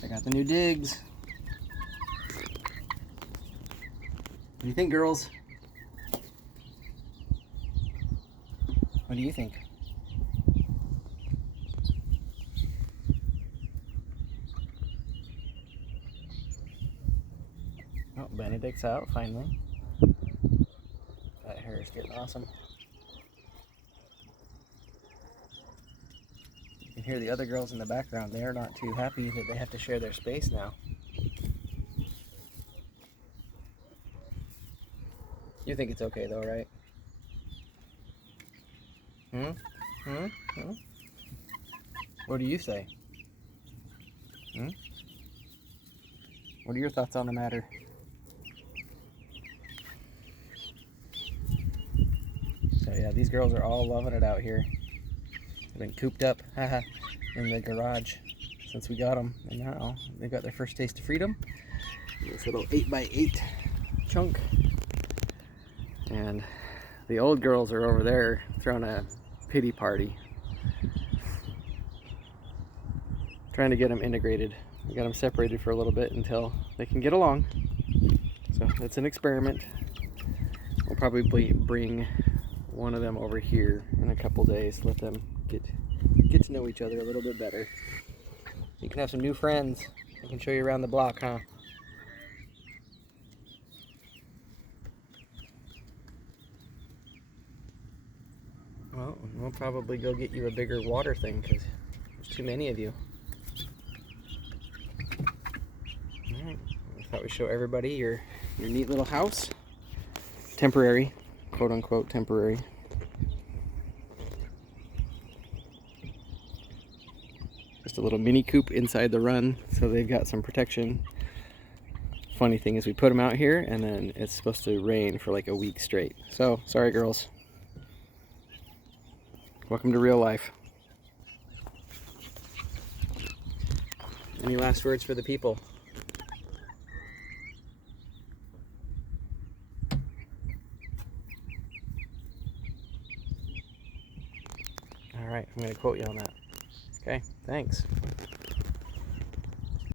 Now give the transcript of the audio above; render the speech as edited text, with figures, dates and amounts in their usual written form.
Check out the new digs. What do you think, girls? What do you think? Oh, Benedict's out finally. That hair is getting awesome. You can hear the other girls in the background. They are not too happy that they have to share their space now. You think it's okay though, right? What do you say? What are your thoughts on the matter? So yeah, these girls are all loving it out here. They've been cooped up, in the garage since we got them, and now they got their first taste of freedom. This little 8x8 chunk. And the old girls are over there throwing a pity party. Trying to get them integrated. We got them separated for a little bit until they can get along. So it's an experiment. We'll probably bring one of them over here in a couple days. Let them get to know each other a little bit better. You can have some new friends. I can show you around the block, huh? Well, we'll probably go get you a bigger water thing because there's too many of you. Alright, I thought we'd show everybody your neat little house. Temporary, quote unquote temporary. Just a little mini coop inside the run, so they've got some protection. Funny thing is we put them out here and then it's supposed to rain for like a week straight. So, sorry girls. Welcome to real life. Any last words for the people? All right, I'm going to quote you on that. Okay, thanks.